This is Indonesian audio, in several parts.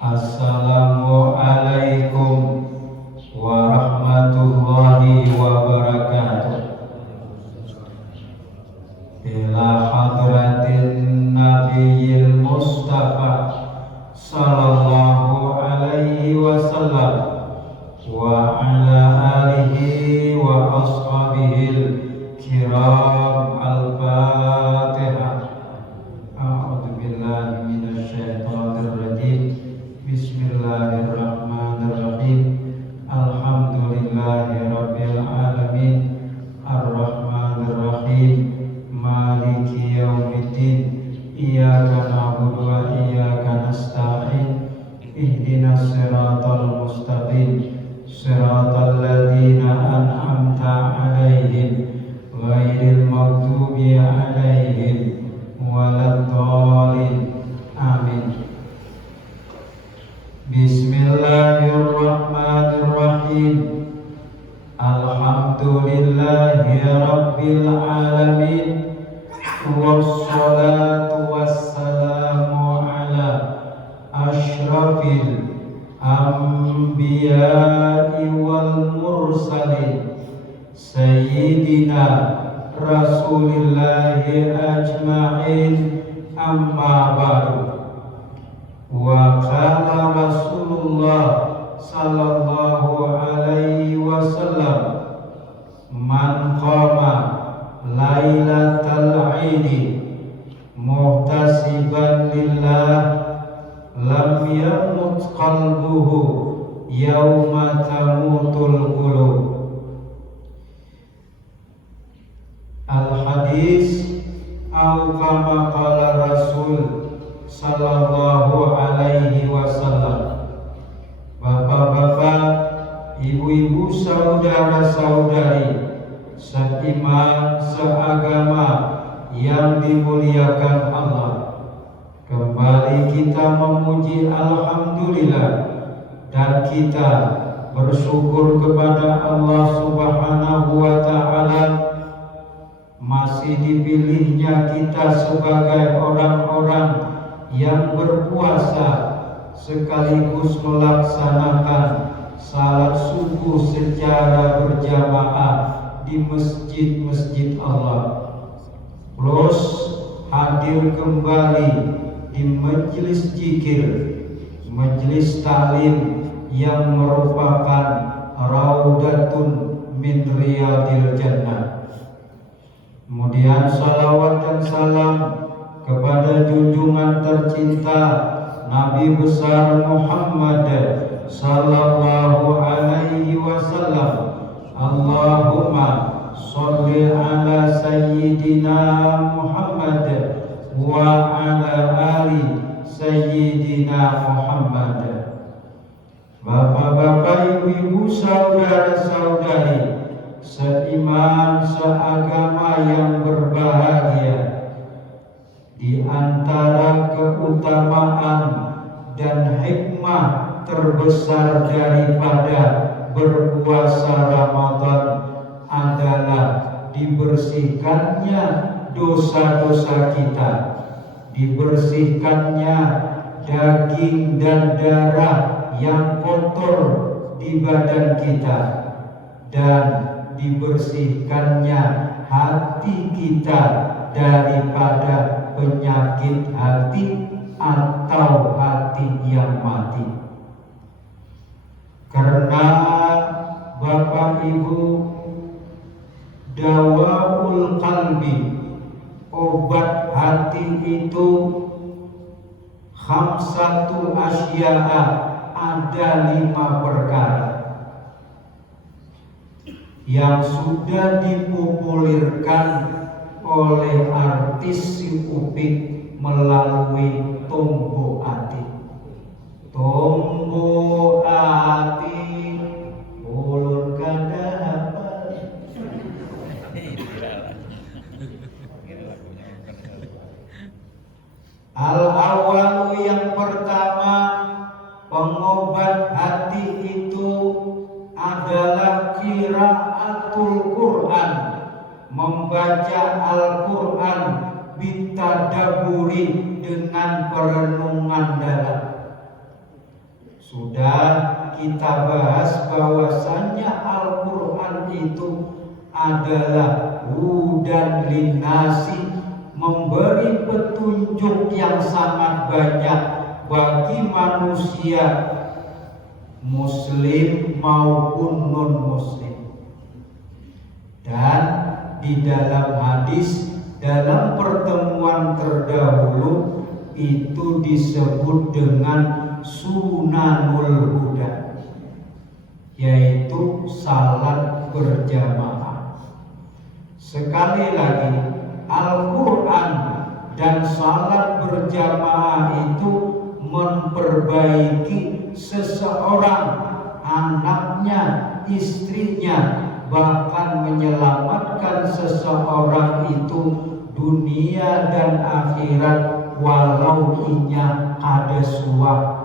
Assalamualaikum warahmatullahi wabarakatuh. Ila hadratin Nabiyil Mustafa sallallahu alaihi wasallam wa ala alihi wa ashabihil kiram. Al-Fatihah. A'udzu billahi minasyaitonir rajim. Bismillahirrahmanirrahim. Alhamdulillahi rabbil alamin. Ar-Rahmanir-Rahim. Maliki yaumiddin. Iyyaka na'budu wa iyyaka nasta'in. Ihdinas siratal mustaqim. Siratal ladzina an'amta 'alaihim ghairil maghdubi 'alaihim waladdallin. Amin. Bismillahirrahmanirrahim. Alhamdulillahi rabbil alamin. Wassalatu wassalamu ala asyrafil anbiya'i wal mursalin sayyidina rasulillahi ajma'in. Amma ba'du. Wa qala Rasulullah sallallahu alaihi wasallam, man qama lailatal idi muhtasiban lillah lam yamut qalbuhu yauma tamutul qulub. Al-hadis au kama qala Rasul sallallahu alaihi wasallam. Bapak-bapak, ibu-ibu, saudara-saudari seiman seagama yang dimuliakan Allah, kembali kita memuji Alhamdulillah dan kita bersyukur kepada Allah Subhanahu wa ta'ala masih dipilihnya kita sebagai orang-orang yang berpuasa sekaligus melaksanakan salat subuh secara berjamaah di masjid-masjid Allah, plus hadir kembali di majelis zikir, majelis taklim yang merupakan raudatun min riyadil jannah. Kemudian salawat dan salam kepada junjungan tercinta Nabi besar Muhammad sallallahu alaihi wasallam. Allahumma sholli ala sayyidina Muhammad wa ala ali sayyidina Muhammad. Bapak-bapak, ibu-ibu, saudara-saudari seiman seagama yang berbahagia, di antara keutamaan dan hikmah terbesar daripada berpuasa Ramadan adalah dibersihkannya dosa-dosa kita, dibersihkannya daging dan darah yang kotor di badan kita, dan dibersihkannya hati kita daripada penyakit hati atau hati yang mati. Karena Bapak Ibu, dawaul qalbi, obat hati itu khamsatu asya'a, ada 5 perkara yang sudah dipopulerkan oleh artis si Upik melalui Tombo Ati. Tombo Ati, ulurkan dahapan. Al-awalu, yang pertama, pengobat hati itu adalah qiraatul Quran, membaca Al-Quran bitadaburi, dengan perenungan dalam. Sudah kita bahas bahwasannya Al-Quran itu adalah hudan linnasi, memberi petunjuk yang sangat banyak bagi manusia muslim maupun non-muslim. Dan di dalam hadis dalam pertemuan terdahulu itu disebut dengan sunanul huda, yaitu salat berjamaah. Sekali lagi, Al-Quran dan salat berjamaah itu memperbaiki seseorang, anaknya, istrinya, bahkan menyelamatkan seseorang itu dunia dan akhirat, walau inya ada suah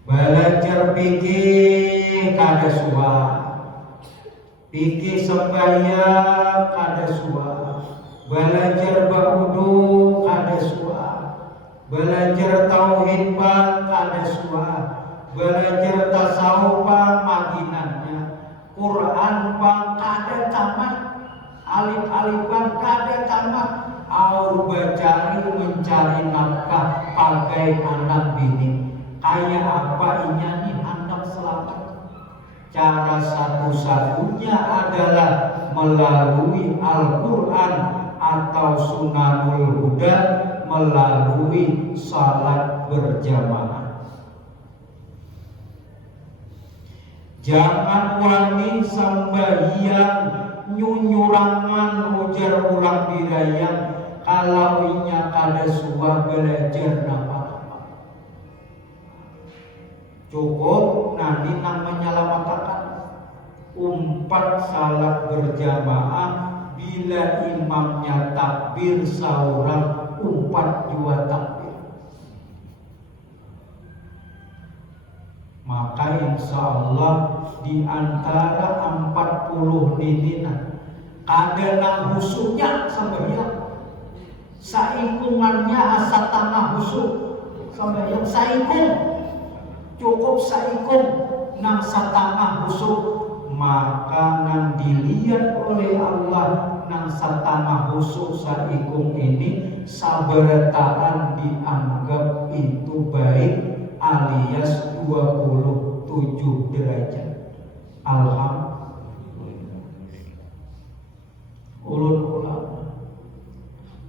belajar pikir kada suah, pikir sembahyang kada suah, belajar baudu kada suah, belajar tauhid bang kada suah, belajar tasawuf bang maginannya, Quran bang kada tamat, alif-alifan kada tamat, aur mencari nafkah pakai anak bini. Kayak apa inya nih anak selamat? Cara satu-satunya adalah melalui Al-Quran atau sunanul huda, melalui salat berjamaah. Jangan wani sembahyang nyunyurangan ujar ulang dirayang, kalau inya kada suah belajar apa. Cukup nanti nang menyelamatkan umpat salat berjamaah bila imamnya takbir seorang umpat dua takbir, maka insya Allah di antara 40 nininan ada nang husuknya sembahyang, saikungannya asa tanah husuk sembahyang saikung, cukup saikung nang satangah husuk, maka nang dilihat oleh Allah nang satangah husuk saikung ini sabarataan dianggap itu baik alias 27 derajat. Alhamdulillah. Ulun ulama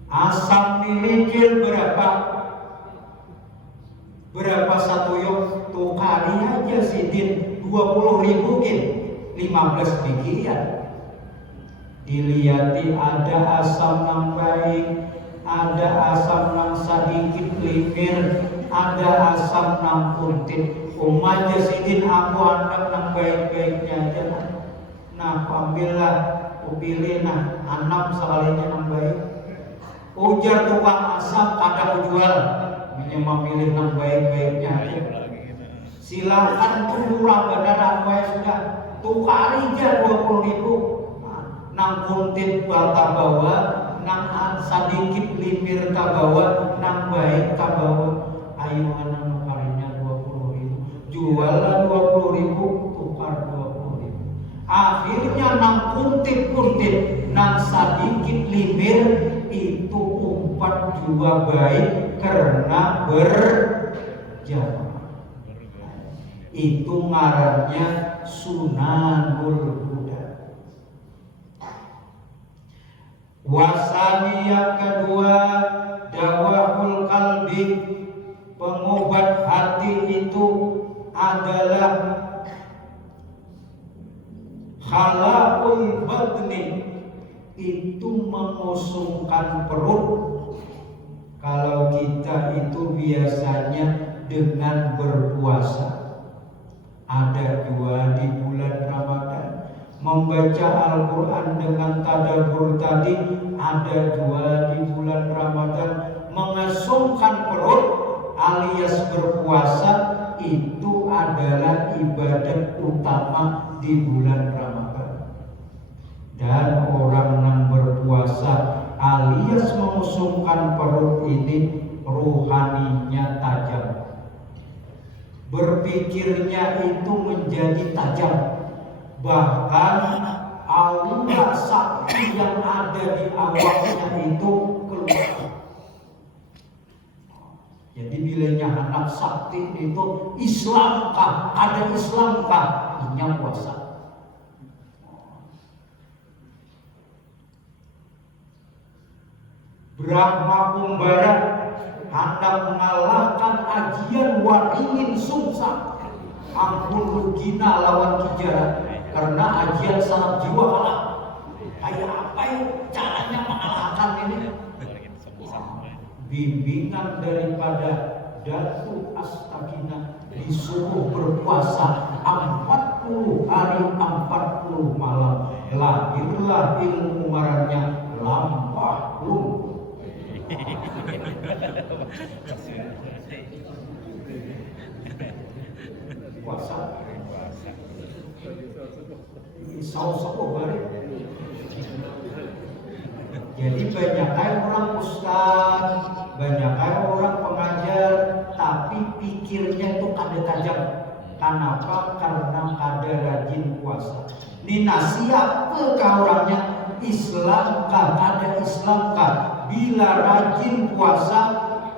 asam milikil berapa satu yuk tuh kali aja sidin 20.000 gin 15 bikian. Diliati ada asam nang baik, ada asam nang sedikit limir, ada asam nang puntit. Umaja sidin aku anggap nang baik-baiknya aja. Nah ambillah upilih nah anam sekalinya nang baik. Ujar tukang asam kada jual, memilih nang baik-baiknya aja. Silakan murah beneran wae sudah tukari aja 20.000. Nang puntit bata bawa, nang sedikit limir tabawa, nang baik tabawa. Ayo nang nukarinya 20.000. Jualan 20.000, tukar 20.000. Akhirnya nang puntit nang sedikit limir itu umpat juga baik karena berjamaah. Itu ngarannya sunanul huda. Wasani yang kedua dawahul qalbi, pengobat hati itu adalah halakul badni, itu mengosongkan perut. Kalau kita itu biasanya dengan berpuasa, ada dua di bulan Ramadan, membaca Al-Quran dengan tadabbur tadi, ada dua di bulan Ramadan, mengesongkan perut alias berpuasa, itu adalah ibadat utama di bulan Ramadan. Dan orang yang berpuasa alias mengusungkan perut ini rohaninya tajam. berpikirnya itu menjadi tajam, bahkan aura sakti yang ada di awalnya itu keluar. Jadi bilanya anak sakti itu Islamkah, ada Islamkah, ini puasa. Brahma Kumbara hendak mengalahkan ajian waringin sungsang, ampun rugina lawan kijara, karena ajian sarap jiwa kalah. Kayak apa ya caranya mengalahkan ini? Bimbingan daripada Datu Astagina, disuruh berpuasa 40 hari 40 malam. Lahirlah ilmu umarannya lampah lumpuh. Puasa saus-saus balik. Jadi banyak orang ustaz, banyak orang pengajar, tapi pikirnya itu kada tajam. Kenapa? Karena kada rajin puasa. Nina siapa orangnya? Islamkah? Kada Islamkah? Bila rajin puasa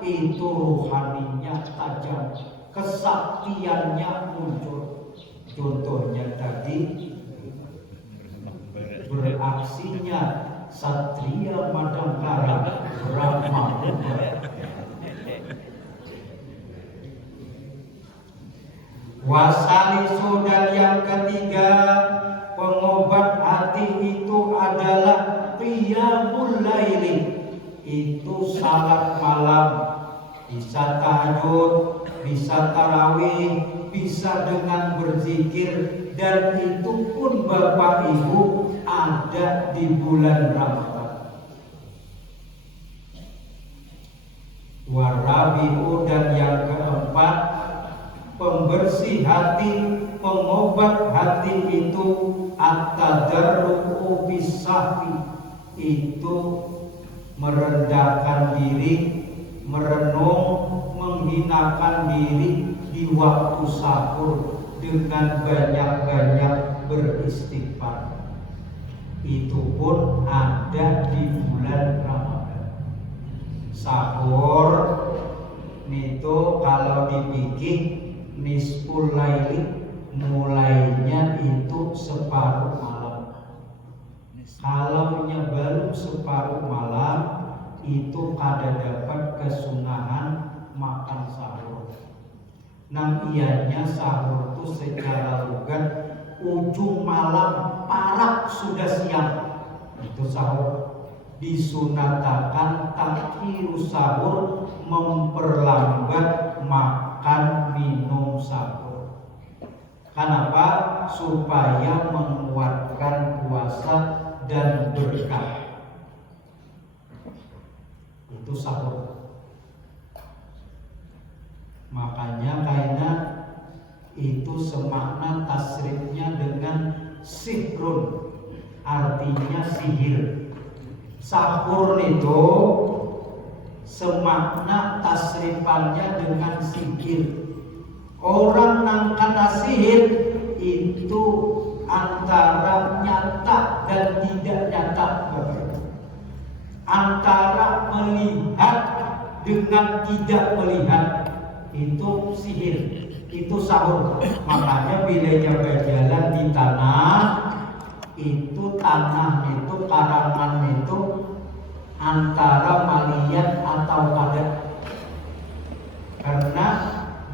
itu rohaninya tajam, kesaktiannya muncul. Contohnya tadi beraksinya Satria Madangkara Brahma Kumbara. Wasalisu dan yang ketiga, pengobat hati itu adalah qiyamul laili. Itu salat malam, bisa tahajud, bisa tarawih, bisa dengan berzikir, dan itu pun Bapak Ibu ada di bulan Ramadan. Warabi'u dan yang keempat, pembersih hati, pengobat hati itu at-tadarru'u bis-sahwi, itu merendahkan diri, merenung, menghinakan diri di waktu sahur dengan banyak-banyak beristighfar. Itu pun ada di bulan Ramadan. Sahur itu kalau dipikir nisful laili, mulainya itu separuh malam. Kalau baru separuh malam itu kada dapat kesunahan makan sahur. Ianya sahur itu secara logat ujung malam parak sudah siang, itu sahur. Disunatakan takhiru sahur, memperlambat makan minum sahur. Kenapa? Supaya menguatkan puasa dan berkah. Itu sahur. Makanya kayaknya itu semakna tasrifnya dengan sihrun, artinya sihir. Sahur itu semakna tasrifannya dengan sihir. Orang yang kena sihir itu antara nyata dan tidak nyata, antara melihat dengan tidak melihat, itu sihir, itu sahur. Makanya bilanya berjalan di tanah, itu tanah itu karangan itu antara melihat atau kada, karena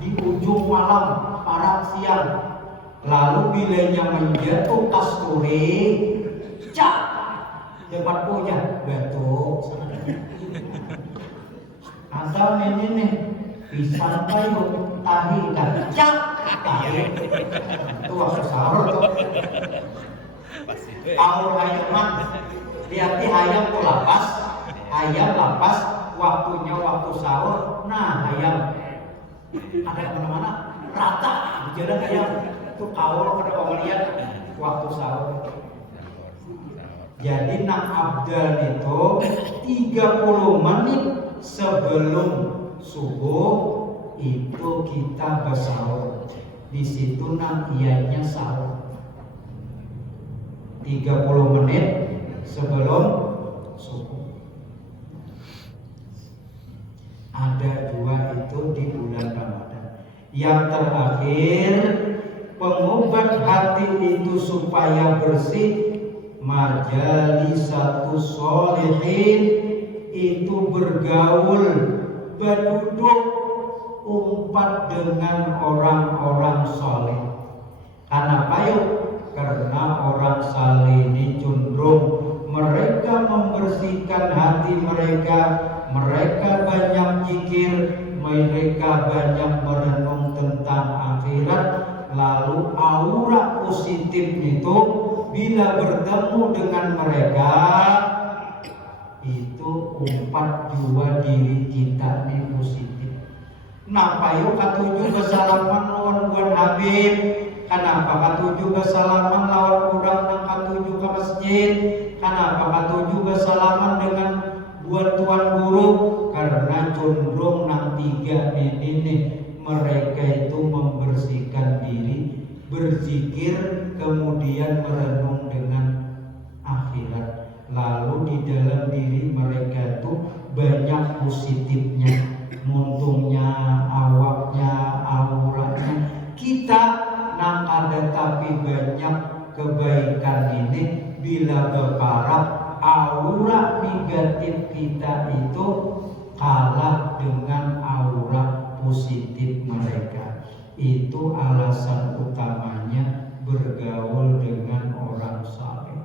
di ujung malam parak siang, lalu bilanya menjatuh kasturi, cak dapat punya batuk. Atau ini nih pisang kayu tahi kan, cak tahi itu waktu sahur tuh. Kalau ayaman, lihat ayam tuh lapas, ayam lapas, waktunya waktu sahur. Nah ayam ada kemana-mana rata jalan ayam itu kawal pada orang lihat waktu sahur. Jadi nak abdal itu 30 menit sebelum subuh itu kita bersahur. Di situ ianya sahur 30 menit sebelum subuh. Ada 2 itu di bulan Ramadan. Yang terakhir, pengobat hati itu supaya bersih, majalisatus sholihin, itu bergaul, berduduk, umpat dengan orang-orang soleh. Kenapa yuk? Karena orang saleh ini cenderung mereka membersihkan hati mereka, mereka banyak zikir, mereka banyak merenung tentang akhirat, lalu aura positif itu bila bertemu dengan mereka itu umpat jua diri kita ini positif. Kenapa yuk katuju kesalaman lawan buan Habib? Kenapa katuju kesalaman lawan orang yang katuju ke masjid? Kenapa katuju kesalaman dengan buat tuan guru? Karena cenderung nang 3 ini mereka itu membersihkan diri, berzikir, kemudian merenung dengan akhirat. Lalu di dalam diri mereka itu banyak positifnya, muntungnya, awaknya, auranya. Kita nang ada tapi banyak kebaikan ini bila berparah aura negatif kita itu kalah dengan aura positif mereka. Itu alasan utamanya bergaul dengan orang saleh.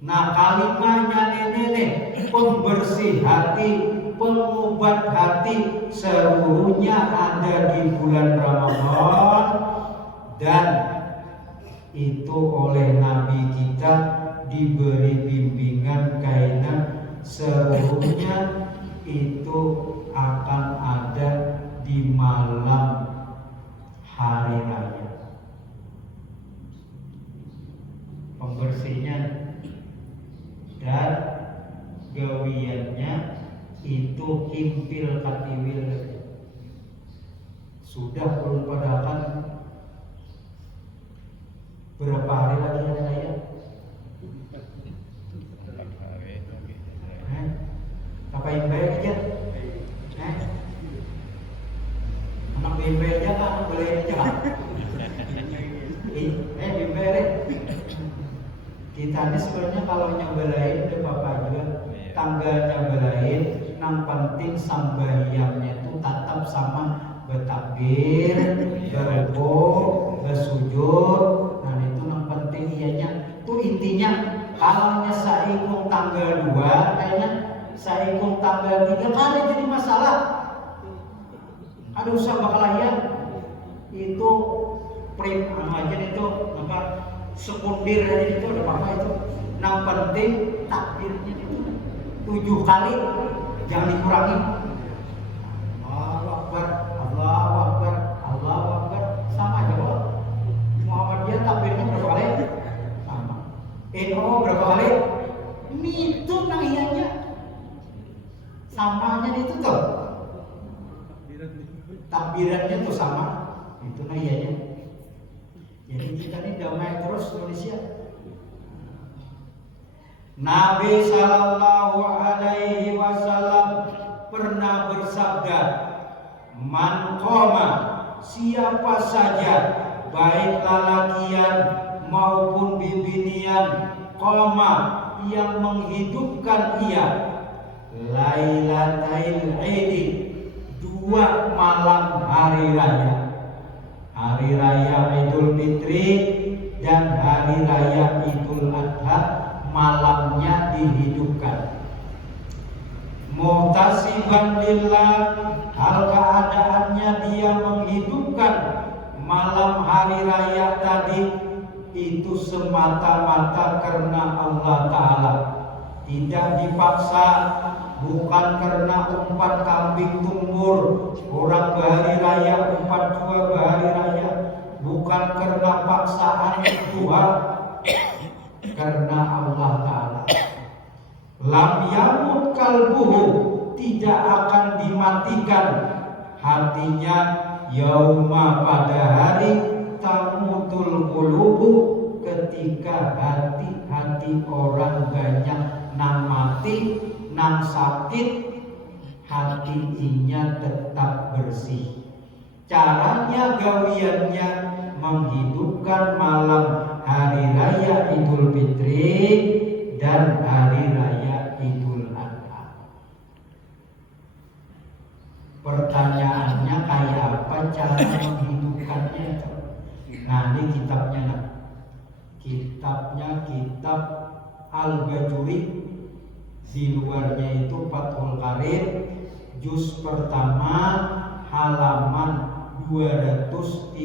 Nah, kalimatnya nenek pembersih hati, pengobat hati, seluruhnya ada di bulan Ramadan, dan itu oleh Nabi kita diberi bimbingan kaitan seluruhnya itu akan ada di malam hari raya. Pembersihnya dan gawiannya itu himpil katiwil. Sudah belum padakan berapa hari lagi hari raya? Kapain baik aja? Anak bimbe aja kan, anak boleh aja kan? Bimbe deh. Kita ini sebenarnya kalau nyebelain udah bapak juga, tanggal nyebelain, yang penting sambahyangnya itu tetap sama bertakbir, berrukuk, bersujud. Nah itu yang penting ianya. Itu intinya. Kalau saikung tanggal 2, kayaknya saikung tanggal 3 kali jadi masalah. Aduh usah bakalayan. Itu prim aja itu apa? Sekundir dari itu ada apa itu? Yang penting takbirnya itu 7 kali, jangan dikurangi. Allahu Akbar, Allahu Akbar, Allahu Akbar, sama aja kok. Muhammadiyah takbirnya berapa kali? Sama. NU berapa kali? Itu nahiannya samanya itu tuh. Takbirannya tuh sama, itu nahiannya. Jadi kita ini damai terus Indonesia. Nabi Sallallahu Alaihi Wasallam pernah bersabda, "Man qoma, siapa saja, baik lalakian maupun bibinian, qoma yang menghidupkan ia, Lailatul Idi, 2 malam hari raya." Hari raya Idul Fitri dan hari raya Idul Adha, malamnya dihidupkan. Muhtasiban lillah, hal keadaannya dia menghidupkan malam hari raya tadi itu semata-mata karena Allah Ta'ala, tidak dipaksa, bukan karena umpat kambing tumbur, orang bahari raya umpat juga bahari raya, bukan karena paksaan Tuhan, karena Allah Ta'ala. Lam yamut kalbuhu, tidak akan dimatikan hatinya yauma pada hari tamutul qulubu, ketika hati-hati orang banyak nang mati nang sakit, hatinya tetap bersih. Caranya gawiannya menghidupkan malam hari raya Idul Fitri dan hari raya Idul Adha. Pertanyaannya kayak apa cara menghidupkannya? Nah, ini kitabnya. Kitabnya kitab Al-Bajuri, di luarnya itu Fathul Qarir, juz pertama halaman 236.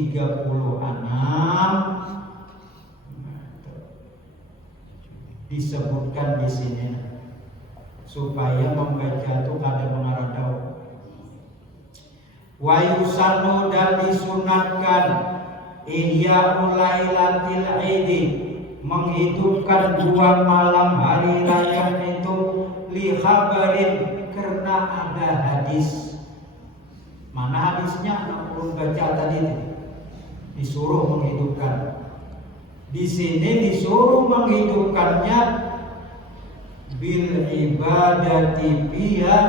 Disebutkan di sini supaya membaca itu kada mengaradau. Wa yusanu, dan disunatkan ihya ulailatil aidi, menghidupkan 2 malam hari raya itu li khabarin, karena ada hadis. Mana hadisnya? Anak ulun baca tadi disuruh menghidupkan. Di sini disuruh menghidupkannya bil ibadati biha,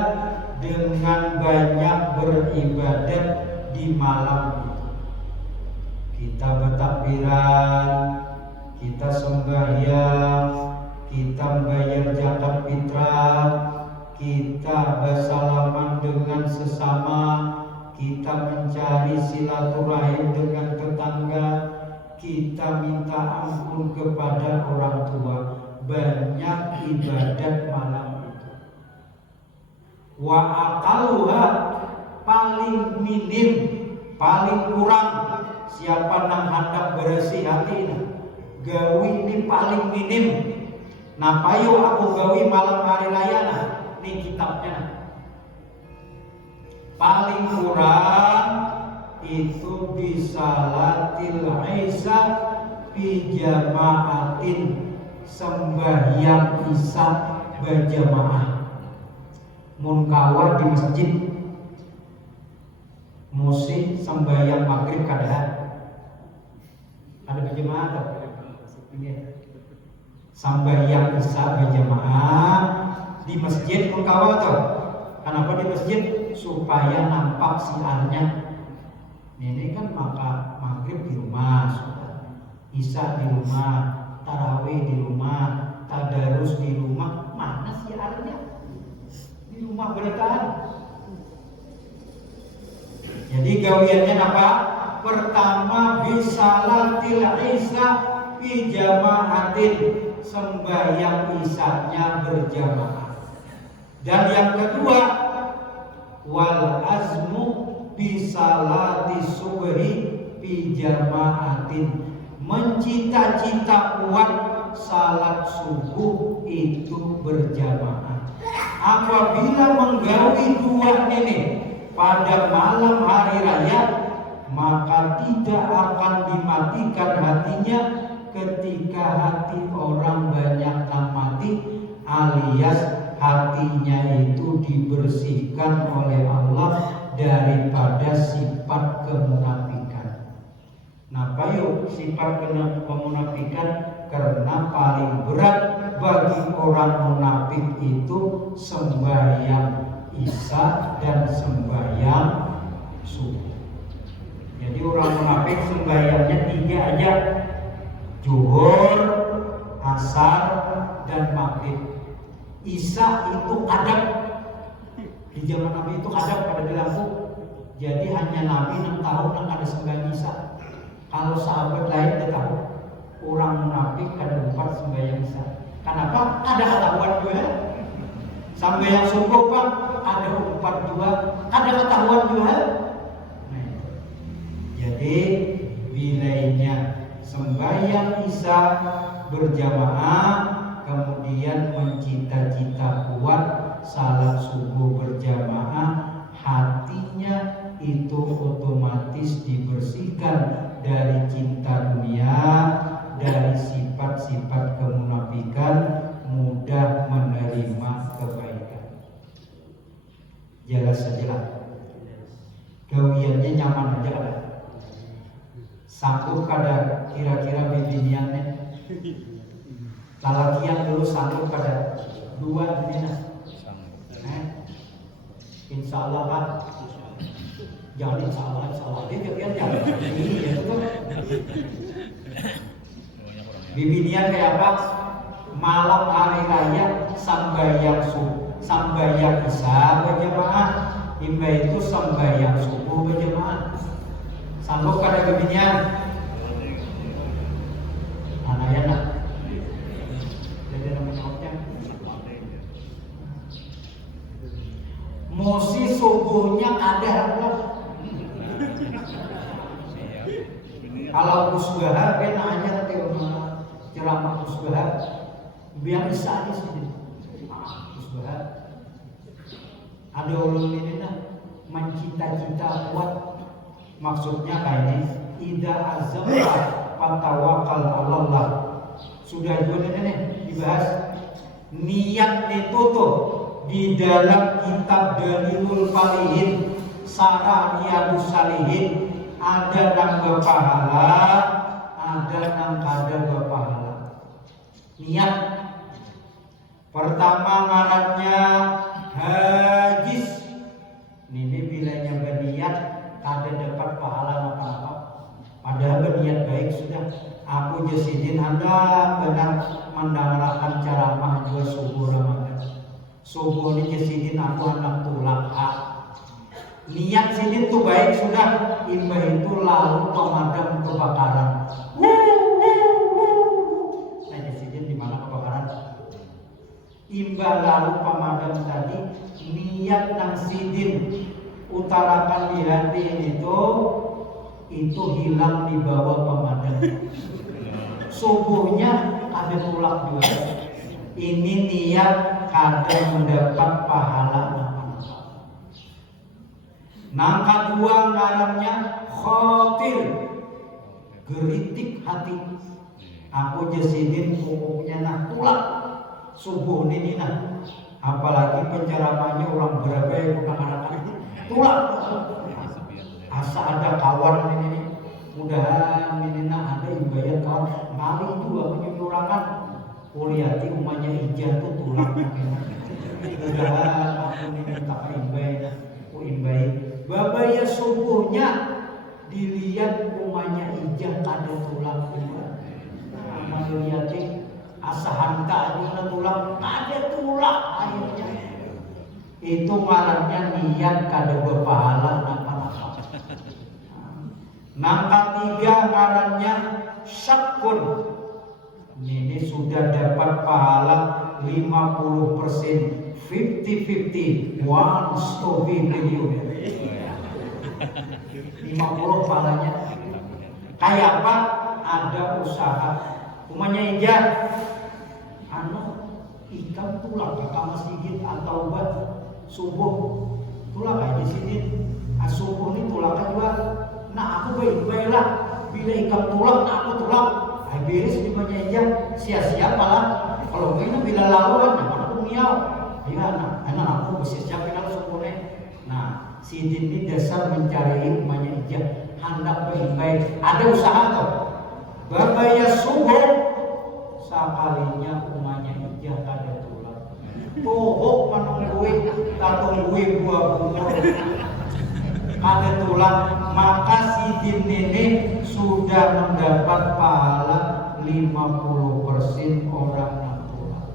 dengan banyak beribadat di malam itu. Kita bertakbiran, kita sembahyang, kita membayar zakat fitrah, kita bersalaman dengan sesama, kita mencari silaturahim dengan tetangga, kita minta ampun kepada orang tua. Banyak ibadat malam itu. Wa aqalluha, paling minim, paling kurang, siapa nang hendak bersih hati gawi ini paling minim. Nah, payo aku gawi malam hari raya nah, ini kitabnya. Paling kurang itu bisalatil Isya fi jama'atin, sembahyang Isya berjamaah. Mun kawat di masjid, musik sembahyang maghrib kada ada berjamaah tak? Sembahyang Isya berjamaah di masjid mun kawat tak? Kenapa di masjid? Supaya nampak siarnya. Ini kan maka maghrib di rumah, Isya di rumah, tarawih di rumah, tadarus di rumah. Mana siarnya? Di rumah beritahan. Jadi gawiannya apa? Pertama bisalatil Isya fi jama'atin, sembahyang Isyanya berjamaah. Dan yang kedua wal azmu bisalati subhi fi jama'atin, mencita-cita kuat salat subuh itu berjamaah. Apabila menggawi 2 ini pada malam hari raya, maka tidak akan dimatikan hatinya ketika hati orang banyak yang mati, alias hatinya itu dibersihkan oleh Allah daripada sifat kemunafikan. Nah, payo sifat kemunafikan, karena paling berat bagi orang munafik itu sembahyang Isya dan sembahyang subuh. Jadi orang munafik sembahyangnya 3 aja, zuhur, asar, dan maghrib. Isya itu adab. Di zaman Nabi itu adab pada dilaku. Jadi hanya Nabi yang tahu yang ada sembahyang Isya. Kalau sahabat lain tidak tahu. Orang munafik kada empat sembahyang Isya. Kenapa? Ada ketahuan juga. Sembahyang subuh Pak, ada 4 juga. Ada ketahuan juga. Nah, jadi bilainya sembahyang Isya berjamaah, kemudian mencita-cita kuat salat subuh berjamaah, hatinya itu otomatis dibersihkan dari cinta dunia, dari sifat-sifat kemunafikan, mudah menerima kebaikan. Jelas saja lah. Gawiannya nyaman aja kan. Sanggup kada kira-kira bibiniannya. Lalakian dulu sanggup kada 2 ini nah. Insya Allah kan. Jangan insya Allah dia jangan. Iya itu kan. Bibinian kayak apa? Malam hari raya sambayang isya berjamaah, imba itu sambayang subuh berjamaah. Sanggup kada bibinian? Anak. Jadi namanya Mosi subuhnya ada apa? Kalau kusbah kan nanya ceramah kusbah biar bisa di sini. Kusbah ada ulun ini nah mencita-cita kuat, maksudnya kayak ini ida azamta fatawakal Allah. Sudah juga nih dibahas niat itu tuh di dalam kitab Dalilul Falihin Sarah Riyadus Salihin ada nang berpahala, ada nang kada berpahala. Niat pertama ngarannya hajis. Ini bilanya berniat kada dapat pahala apa-apa. Padahal berniat baik sudah. Aku jasidin anda benar mendengarkan ceramah juga subuh Ramadan. Subuh ini jasidin aku hendak pulang. Niat sini tuh baik sudah. Imba itu lalu pemadam kebakaran. Saya jasidin di mana kebakaran? Imba lalu pemadam tadi niat nang sidin utarakan di hati itu hilang di bawah pemadam. Subuhnya ada tulak juga. Ini niat kada mendapat pahala. Nang kedua ngarannya khotir, geritik hati. Aku jasidin pokoknya nak tulak subuh ini nah. Apalagi penceramahnya orang berapa yang mengarahkan tulak. Asa ada kawan ini, mudahan ini nah ada yang bayar kawan kali juga menyuruhkan kuliahti umanya ijah tuh tulaknya. Mudahan aku ini tak imbai. Babaya subuhnya dilihat umanya ijah ada tulang juga. Nama dilihatin asahanta ada tulang, ada tulang akhirnya. Itu ngarannya niat kada berpahala napa-napa. Nang ketiga ngarannya syakun. Ini sudah dapat pahala 50%, 50-50, 1 million. 50 pahalanya. Kayak apa? Ada usaha. Umanya ijah. Ikan tulang ke masjid atau buat subuh. Tulang aja sini. Subuh ini tulang juga. Nah aku baik-baiklah. Bila ikan tulang, aku tulang. Beres di mana aja. Sia-sia malah. Kalau ini bila lalu kan, aku miau. Ya anak aku bersiap kalau subuhnya. Nah, sidin ini dasar mencari umanya ijah, hendak baik-baik. Ada usaha toh. Babaya subuh sakalinya umanya ijah kada tulang. Tohok menunggui, tatungui buah bunga. Kada tulang, maka sidin ini sudah mendapat pahala 50% orang yang tulang.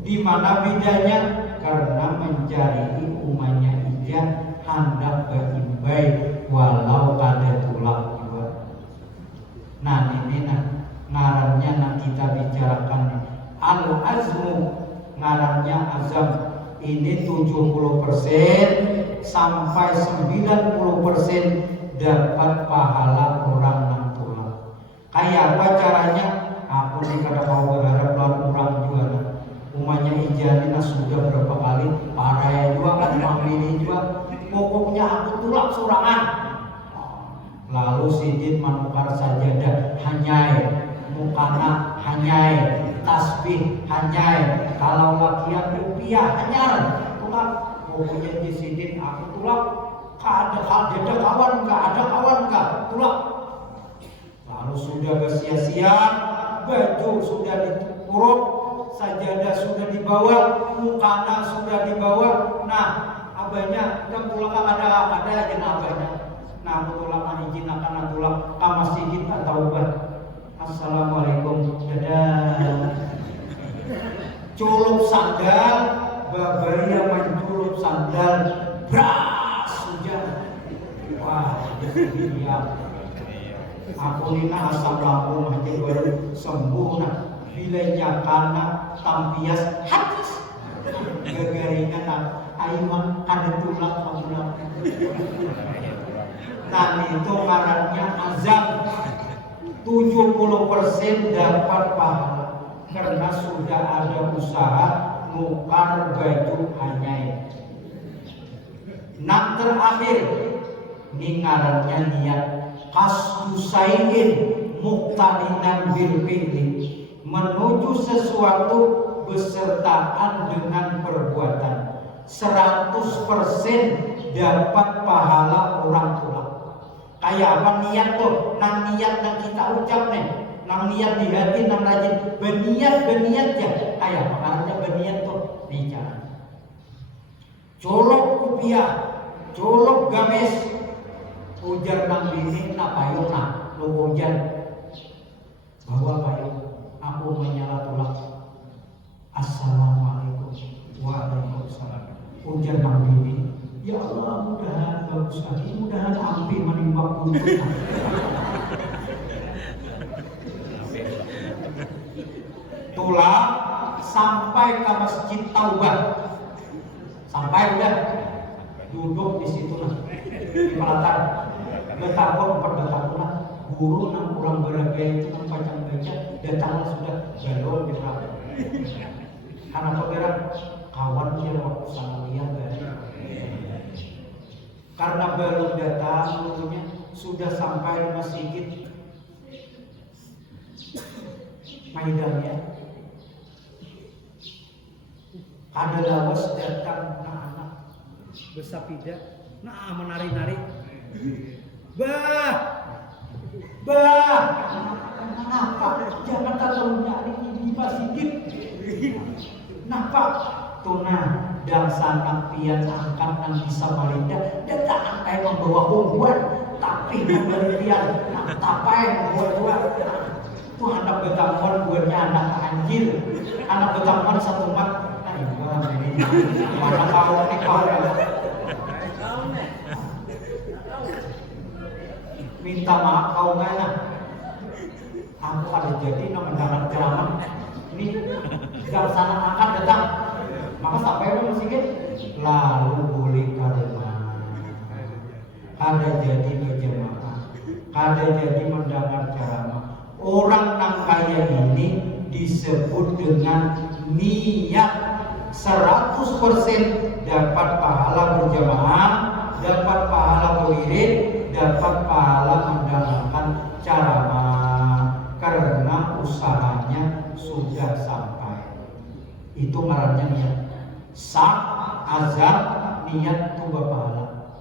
Di mana bedanya? Karena mencari umanya ijah hendak berimbai walau kada tulang juga. Nah ini ngarannya kita bicarakan al-azmu, ngarannya azam. Ini 70% sampai 90% dapat pahala orang yang tulang. Kayak apa caranya? Aku nih kada mau berharap lawan orang juga nah. Umanya ijah ini sudah berapa kali paraya juga kan mamili juga. Pokoknya aku tulak sorangan. Lalu sidin manukar sajadah hanyai, mukana hanyai, tasbih hanyai, kalau lakian rupiah hanyar. Tukar pokoknya di sini aku tulak. Ada kawan kah? Tulak. Lalu sudah bersiap-siap, baju sudah dikurut, sajadah sudah dibawa, mukana sudah dibawa. Nah, abahnya kan tulak ada aja abahnya. Nah, tulak izin akan tulak ke masjid atau ubah. Assalamualaikum, dadah. Culup sandal, babaya menculup sandal, bras hujan. Wah, dia. Aku nina asam lambung aja baru sembuh nah. Bilanya karena tampias hadis. Gagaringan nah, ayuan ada tulang kamulang. Nah itu ngarannya azab. 70% dapat pahala karena sudah ada usaha nukar baju anyai. Nah terakhir ini ngarannya niat kasdusain muktarinan bil fi'li, menuju sesuatu besertaan dengan perbuatan. 100% dapat pahala orang tua. Kayak apa niat tuh? Nang niat yang kita ucap nih, nang niat di hati, nang rajin berniat ya. Kayak apa? Karena berniat tuh nih jangan. Colok kupiah, colok gamis, ujar nang bini na payung na lu ujar bawa payung aku menyala tulak. Assalamualaikum waalaikumsalam. Ujar nang bini, ya Allah mudahan bagus lagi, mudahan ampi menimpa buntut. Tulak sampai ke masjid Taubah, sampai udah duduk di situ lah di pelataran. Betapun perdatanglah guru nang kurang beragai itu nang baca datanglah sudah jalur di belakang. Karena pegerak kawan dia waktu sama lihat dari. Karena belum datang gurunya sudah sampai di masjid maidannya. Ada lawas datang anak-anak bersapida, nah menari-nari. Bah, kenapa? Jangan terlalu nyari di masjid. Kenapa? Tuna dan sanak pian angkat nang bisa malinda, dan tak angkai membawa hubungan, tapi memberi pian, tapai membuat tuh anak betamon buatnya anak anjir, anak betamon satu mat. Nah, ini mana kau nih kau minta maaf kau mana? Aku ada jadi mendengar ceramah ini jam sana angkat datang, maka sampai masjid lalu boleh ke rumah. Ada jadi berjemaah, ada jadi mendengar ceramah. Orang yang kaya ini disebut dengan niat. 100% dapat pahala berjamaah, dapat pahala wirid, dapat pahala mendengarkan ceramah karena usahanya sudah sampai. Itu ngarannya niat. Sak, azab, niat itu pahala.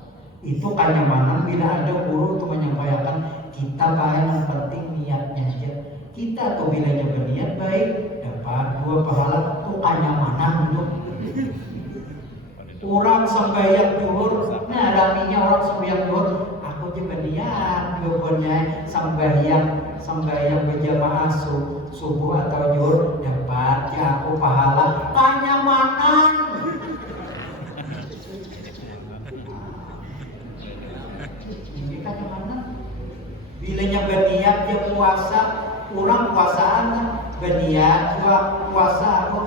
Itu kenyamanan bila ada guru untuk menyampaikan kita yang penting niatnya aja. Kita tuh bilanya berniat baik dapat 2 pahala. Itu kenyamanan itu. Orang sembahyang zuhur, nah raminya orang sembahyang zuhur, aku juga niat pokoknya sembahyang berjamaah subuh atau zuhur dapat ya aku pahala kenyamanan. Ini kenyamanan. Bilanya berniat dia puasa, orang puasaan berniat puasa aku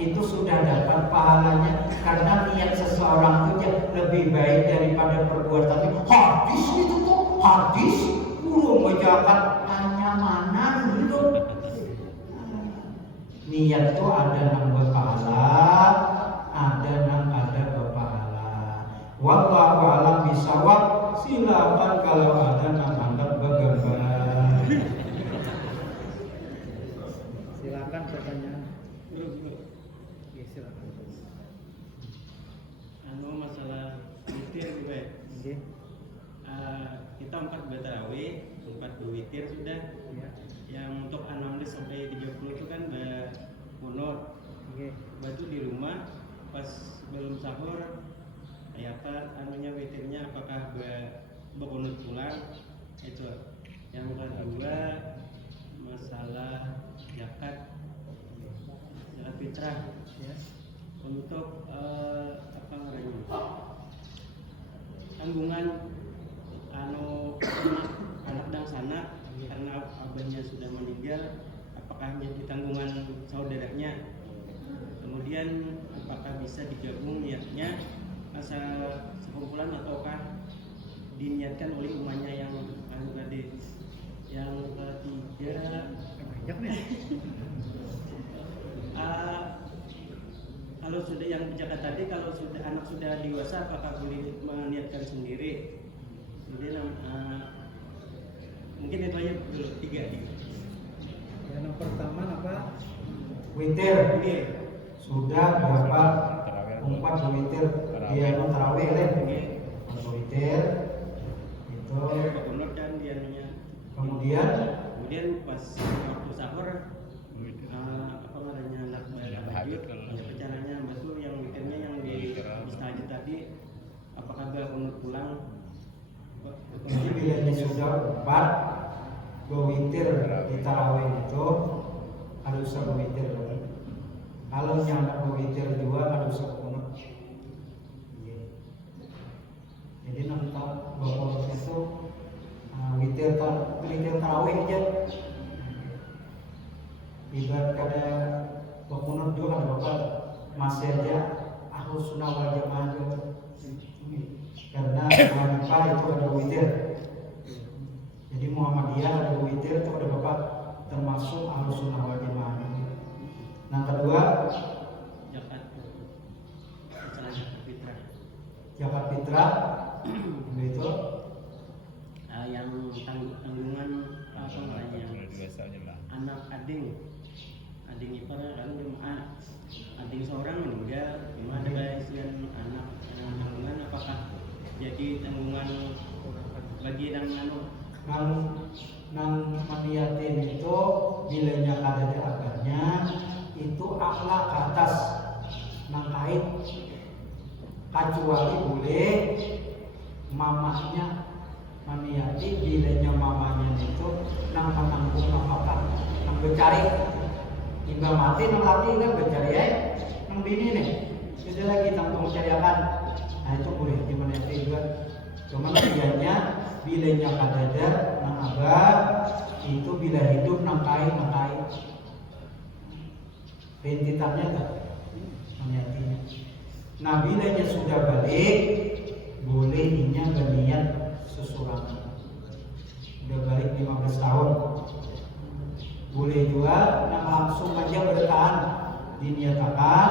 itu sudah dapat pahalanya karena niat seseorang itu lebih baik daripada perbuatan. Hadis itu tuh hadis belum menjawab kenyamanan gitu. Niat itu ada yang berpahala, ada yang ada berpahala. Wallahu a'lam bishawab. Silakan kalau ada yang anggap bergambar. Silakan pertanyaan. Silakan. Kita 4 tarawih, 4 witir sudah. Yang untuk 16 sampai 30 itu kan kunut. Batu di rumah pas belum sahur ya apa witirnya apakah berkunut pulang itu. Yang kedua masalah zakat fitrah untuk tanggungan anak dan sanak karena abahnya sudah meninggal, apakah menjadi tanggungan saudaranya, kemudian apakah bisa digabung niatnya sekumpulan ataukah diniatkan oleh umatnya yang tadi. Yang ketiga banyak nih. Kalau sudah yang zakat tadi, kalau sudah anak sudah dewasa apakah boleh meniatkan sendiri? Kemudian mungkin itu aja dulu 3. Yang pertama apa? Witir. Sudah berapa? 4 witir. Dia tarawih kan? Witir. Itu. Kemudian pas waktu sahur tahajud rencananya betul yang witirnya yang di tahajud tadi apakah kunut pulang? Jadi bilanya sudah 4 witir di tarawih itu harus usah witir lagi. Kalau yang witir 2 harus usah kunut. Jadi nanti bapak itu witir tarawih aja. Ibarat kada kunut juga ada bapak masih aja Ahlus Sunnah wal Jamaah juga. Karena Hanifah itu ada witir. Jadi Muhammadiyah ada witir itu ada bapak termasuk Ahlus Sunnah wal Jamaah. Yang kedua zakat fitrah itu yang tanggungan anak ading ipar lalu ading seorang meninggal, cuma ada isian anak tanggungan apakah jadi tanggungan bagi yang nang maniatin itu bilanya kada ada agaknya itu akhlak atas nang kait kecuali boleh mamahnya maniati bilanya mamanya itu nang penanggung apakah nang bercari hingga mati nang laki kan bercari nang bini nih sudah lagi tanggung cariakan. Nah itu boleh dimaniati juga. Cuma biayanya bilanya kadada nang abah itu bila hidup nang kai rintitannya tak maniatinya. Nah bilanya sudah balik boleh inya berniat sesuatu. Udah balik 15 tahun boleh juga nah langsung aja bertahan diniatakan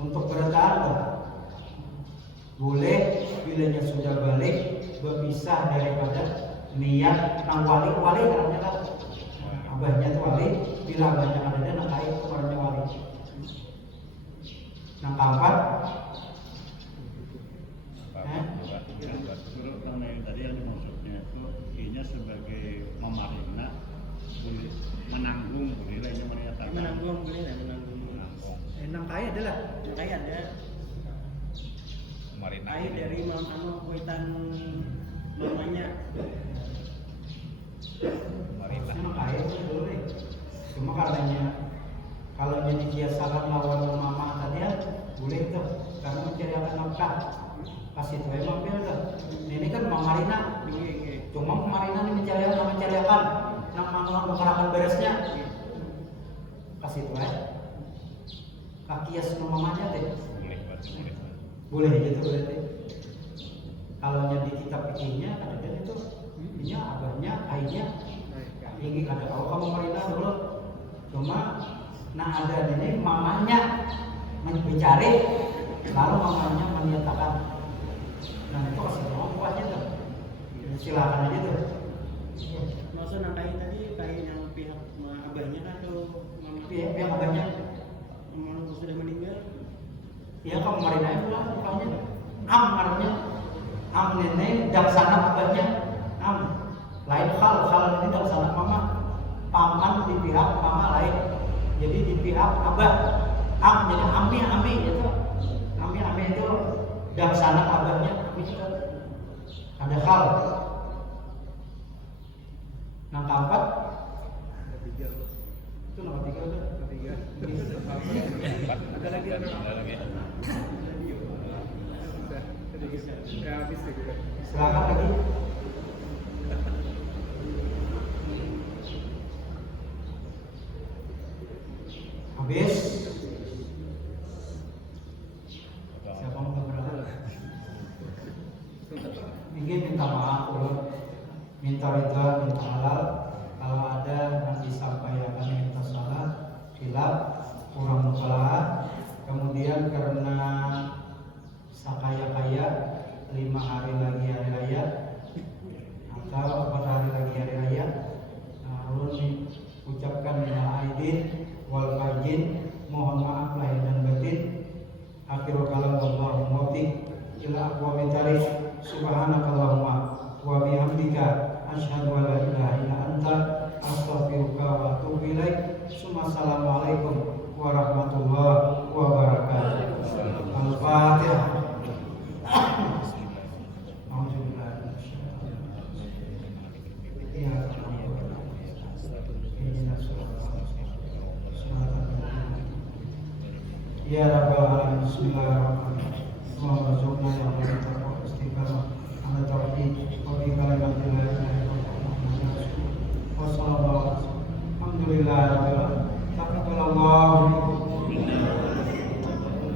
untuk bertahan boleh bilanya sudah balik berpisah daripada niat nang wali karena kan abahnya itu wali bila abahnya ada nang kait orangnya wali nang keempat tadi yang maksudnya itu inya sebagai memarina boleh menanggung boleh lah ini menyatakan menanggung boleh lah menanggung nang kaya adalah nang kaya ada memarina dari kuitan mamanya memarina nang kaya boleh. Cuma katanya kalau jadi biasakan lawan mama tadi ya boleh tuh karena mencari akan nafkah kasih tuh emang tuh. Ini kan memarina cuma memarina ini mencari akan nang mengarakan beresnya kasih tuh kakias mamanya teh boleh gitu berarti. Kalau jadi kitab fikihnya ada itu ini abahnya airnya tinggi kada kalau kamu marina dulu cuma nah ada ini mamanya mencari lalu mamanya menyatakan nah itu kasih tahu kuatnya tuh silakan aja tuh. Maksud nang kai tadi kai yang pihak abahnya atau Pihak abahnya sudah meninggal ya kamu marina itu lah bukannya am marina Am ini daksana abahnya am. Lain hal ini daksana mama. Paman di pihak mama lain. Jadi di pihak abah. Am jadi ami itu. Ami itu daksana abahnya ami itu. Ada hal. Yang keempat Itu nomor 3 udah. Ada lagi. Udah habis ya kita. silakan lagi. Habis. Siapa mau berapa? Ingin minta maaf dulu, minta ridha, minta halal. Kalau ada yang disampaikan yang salah, khilaf, kurang mutlak. Kemudian karena sakaya-kaya 5 hari lagi hari raya atau 4 hari lagi hari raya, ulun ucapkan minal aidin wal faizin, mohon maaf lahir dan batin. Akhirul kalam wallahu muwaffiq ila aqwamit thariq. Subhanakallahumma wa bihamdika asyhadu an la ilaha illa anta astaghfiruka wa atubu ilaik. Assalamualaikum warahmatullahi wabarakatuh. Al-Fatihah. Ya Rabbal Alamin. Bismillahirrahmanirrahim. Allahumma rzuqna ya Allah taqwa istiqamah ala tauhid wa bi kalimati la ilaha illallah. Wa sallallahu alaihi wasallam. Alhamdulillah rabbil alamin. Taqabbalallahu